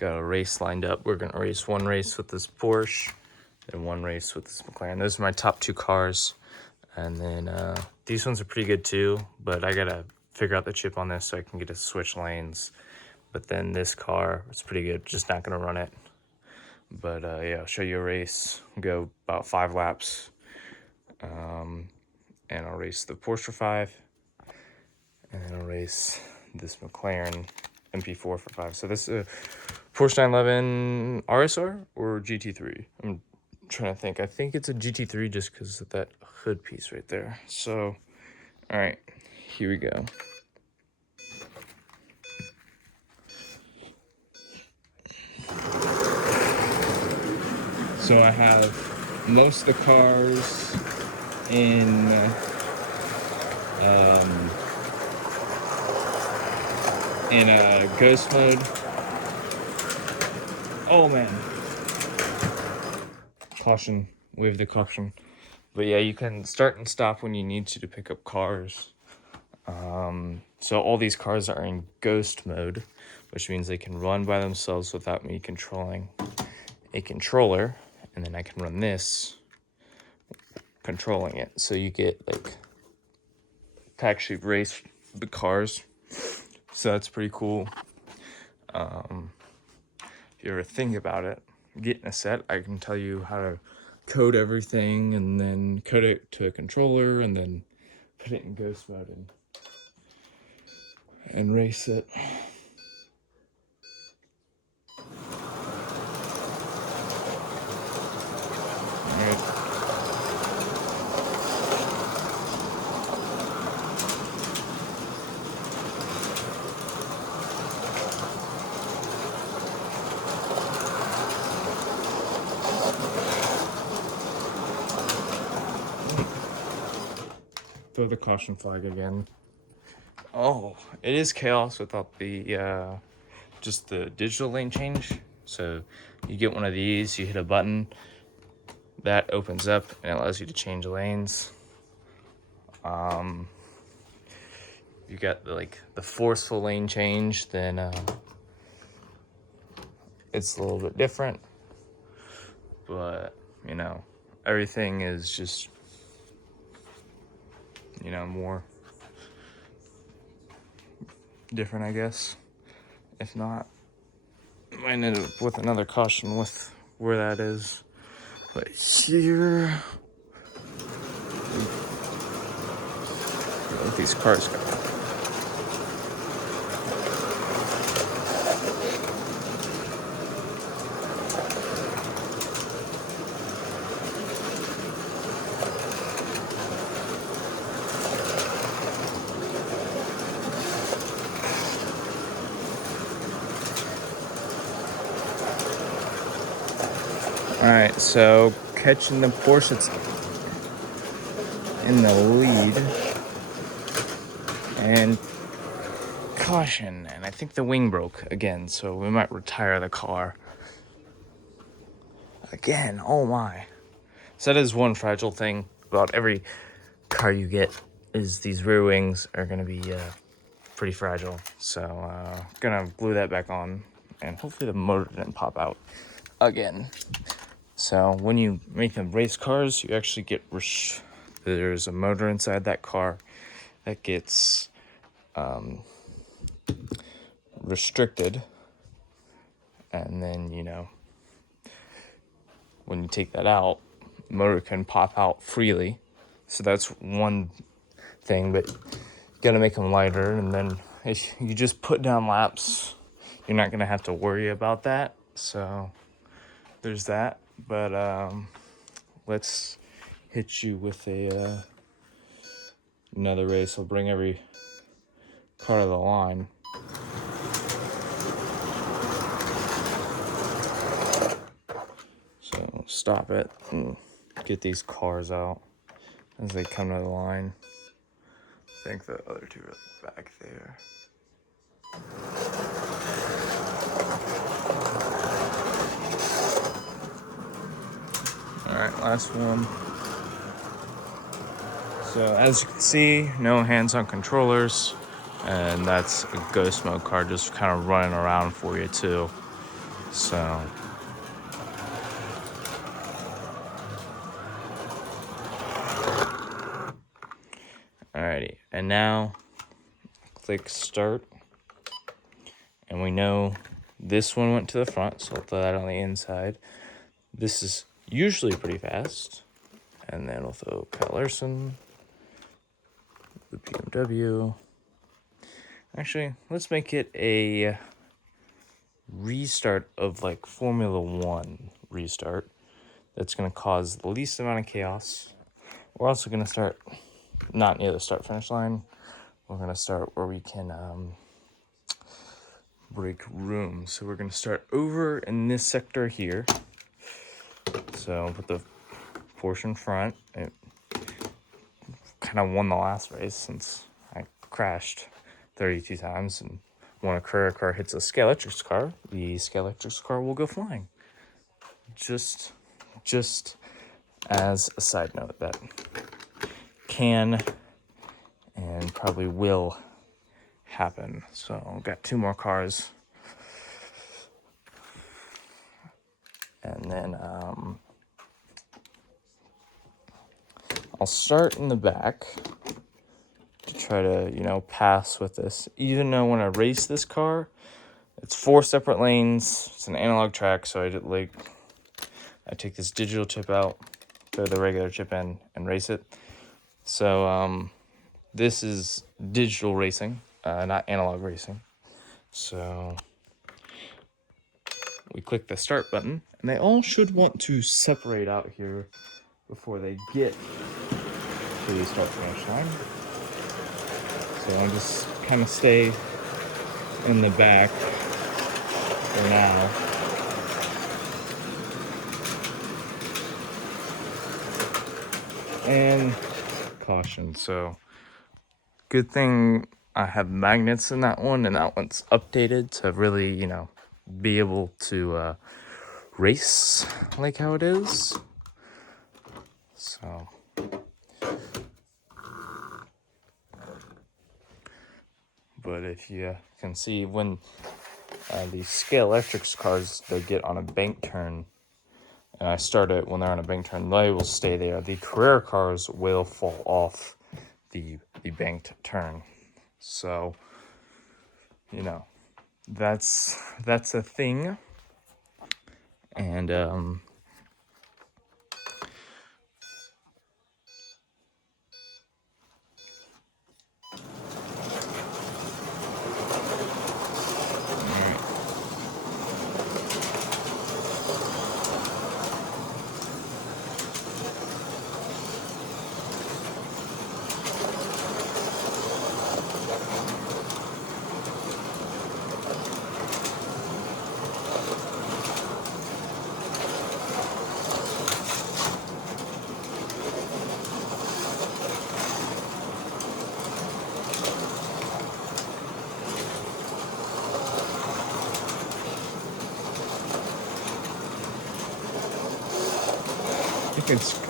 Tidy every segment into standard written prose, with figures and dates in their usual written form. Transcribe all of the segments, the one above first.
got a race lined up. We're gonna race one race with this Porsche and one race with this McLaren. Those are my top two cars. And then these ones are pretty good too, but I gotta figure out the chip on this so I can get to switch lanes. But then this car, it's pretty good, just not gonna run it. But yeah, I'll show you a race, go about 5 laps. And I'll race the Porsche for 5. And then I'll race this McLaren MP4 for 5. So this is a Porsche 911 RSR or GT3? I'm trying to think. I think it's a GT3 just because of that hood piece right there. So, all right, here we go. So I have most of the cars in ghost mode. Oh man. Caution, wave the caution. But yeah, you can start and stop when you need to pick up cars. So all these cars are in ghost mode, which means they can run by themselves without me controlling a controller. And then I can run this controlling it. So you get like to actually race the cars. So that's pretty cool. If you ever think about it, getting a set, I can tell you how to code everything and then code it to a controller and then put it in ghost mode and race it. Alright. Throw the caution flag again. Oh, it is chaos without the just the digital lane change. So you get one of these, you hit a button, that opens up and it allows you to change lanes. You got the forceful lane change, then it's a little bit different. But you know, everything is just more different, I guess. If not, I might end up with another caution with where that is. But here, let these cars go. Alright, so catching the Porsche, it's in the lead. And caution, and I think the wing broke again, so we might retire the car. Again, oh my. So that is one fragile thing about every car you get, is these rear wings are gonna be pretty fragile. So gonna glue that back on, and hopefully the motor didn't pop out again. So when you make them race cars, you actually get there's a motor inside that car that gets restricted, and then when you take that out, the motor can pop out freely. So that's one thing, but you gotta make them lighter, and then if you just put down laps, you're not gonna have to worry about that. So there's that. But let's hit you with another race. I'll bring every car to the line. So stop it and get these cars out as they come to the line. I think the other two are back there. Alright, last one. So as you can see, no hands-on controllers, and that's a ghost mode car just kind of running around for you too. So alrighty, and now click start, and we know this one went to the front, so I'll throw that on the inside. This is usually pretty fast, and then we'll throw Kyle Larson, the BMW. Actually, let's make it a restart of like Formula One restart. That's going to cause the least amount of chaos. We're also going to start not near the start finish line. We're going to start where we can break room. So we're going to start over in this sector here. So put the Porsche in front. It kind of won the last race since I crashed 32 times, and when a Carrera car hits a scalextric car, the scalextric car will go flying. Just as a side note, that can and probably will happen. So I've got 2 more cars, and then I'll start in the back to try to pass with this. Even though when I race this car, it's 4 separate lanes. It's an analog track, so I take this digital chip out, throw the regular chip in, and race it. So this is digital racing, not analog racing. So we click the start button, and they all should want to separate out here before they get to the start finish line. So I'll just kind of stay in the back for now. And caution. So good thing I have magnets in that one, and that one's updated to really, be able to race like how it is. So but if you can see, when these scalextric cars, they get on a bank turn, and I start it when they're on a bank turn, they will stay there. The Carrera cars will fall off the banked turn. So that's a thing. And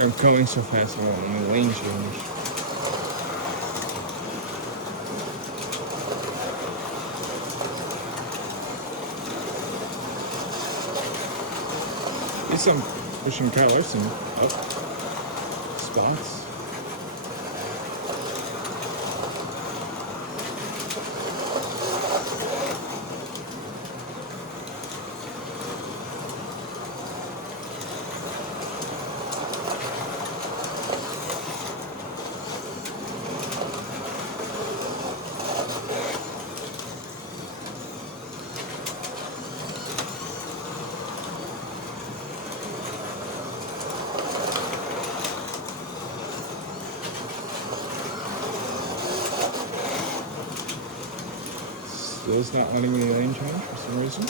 I'm going so fast, I want my lane change. At least I'm pushing Kyle Larson up spots. Still not letting me lane change for some reason.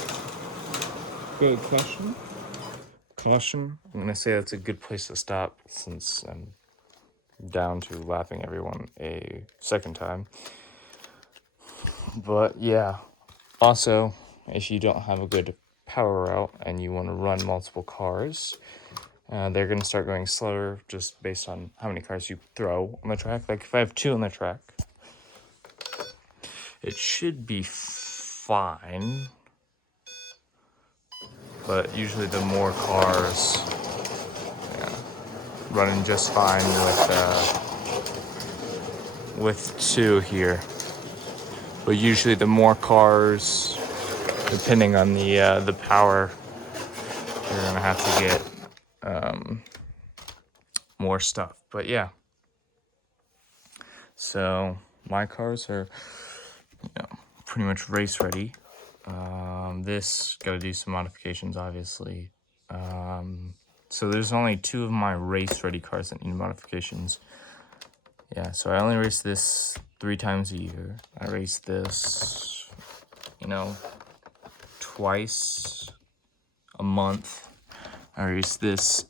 Good question. Caution. I'm gonna say that's a good place to stop since I'm down to lapping everyone a second time. But yeah. Also, if you don't have a good power route and you want to run multiple cars, they're going to start going slower just based on how many cars you throw on the track. Like if I have 2 on the track, it should be fine. but usually the more cars, yeah, running just fine with 2 here. But usually the more cars, depending on the power, you're gonna have to get more stuff. But yeah, so my cars are, pretty much race ready. This got to do some modifications, obviously. So there's only 2 of my race ready cars that need modifications. Yeah, so I only race this 3 times a year. I race this, twice a month. I race this.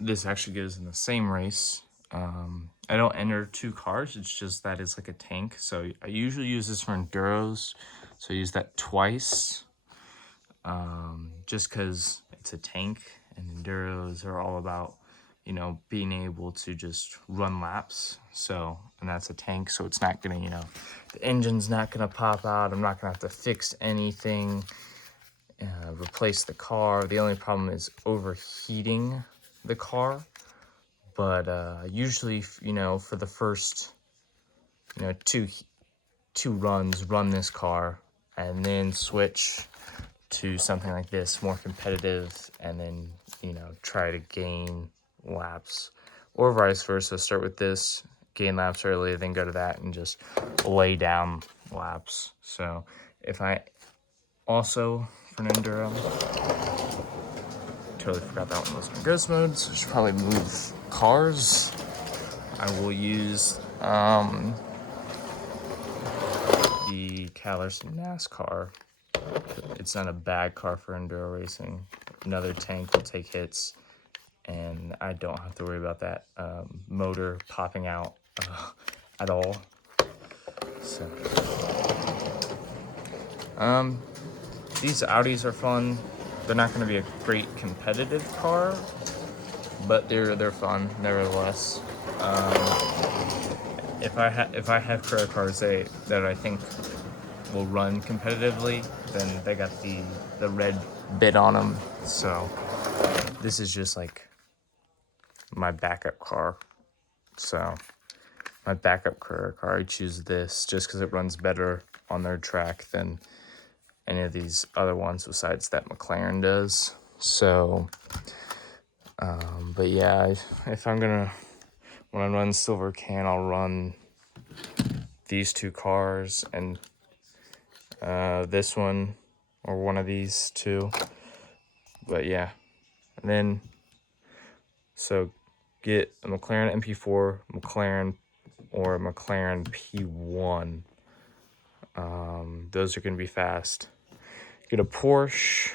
This actually goes in the same race. I don't enter 2 cars. It's just that it's like a tank. So I usually use this for enduros. So I use that twice. Just because it's a tank, and enduros are all about, being able to just run laps. So, and that's a tank, so it's not gonna, the engine's not gonna pop out. I'm not gonna have to fix anything, replace the car. The only problem is overheating the car. But usually, for the first, two runs, run this car, and then switch to something like this, more competitive, and then, try to gain laps, or vice versa. Start with this, gain laps early, then go to that and just lay down laps. So if I also, for an enduro, totally forgot that one was in ghost mode, so I should probably move cars. I will use the Carrera NASCAR. It's not a bad car for enduro racing. Another tank will take hits, and I don't have to worry about that motor popping out at all. So, these Audis are fun. They're not going to be a great competitive car, but they're fun nevertheless. If I have Carrera cars that I think will run competitively, then they got the red bit on them. So this is just like my backup car. So my backup Carrera car, I choose this just because it runs better on their track than any of these other ones besides that McLaren does. So, but yeah, if I'm gonna, when I run Silver Can, I'll run these 2 cars and this one, or one of these 2. But yeah, and then, so get a McLaren MP4, McLaren, or a McLaren P1. Those are going to be fast. Get a Porsche.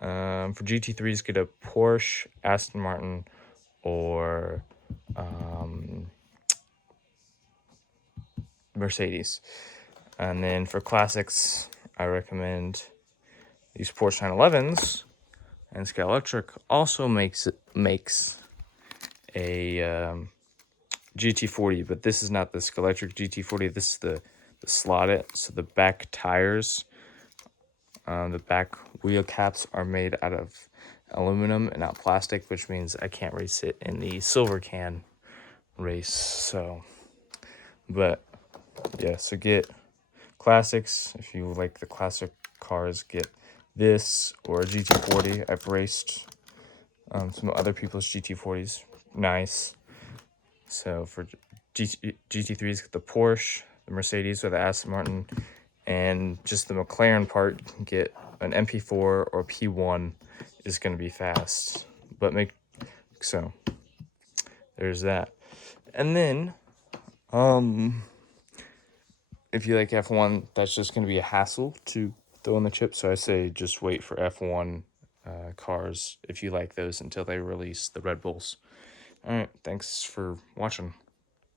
For GT3s, get a Porsche, Aston Martin, or Mercedes. And then for classics, I recommend these Porsche 911s. And Scalextric also makes a GT40, but this is not the Scalextric GT40. This is the slotted. So the back tires, the back wheel caps are made out of aluminum and not plastic, which means I can't race it in the Silver Can race. So, but yeah, so get classics. If you like the classic cars, get this or a GT40. I've raced some other people's GT40s. Nice. So for GT3s, get the Porsche, the Mercedes, or the Aston Martin, and just the McLaren part, get an MP4 or P1 is going to be fast. But so there's that. And then, if you like F1, that's just going to be a hassle to throw in the chip. So I say just wait for F1 cars if you like those until they release the Red Bulls. All right, thanks for watching.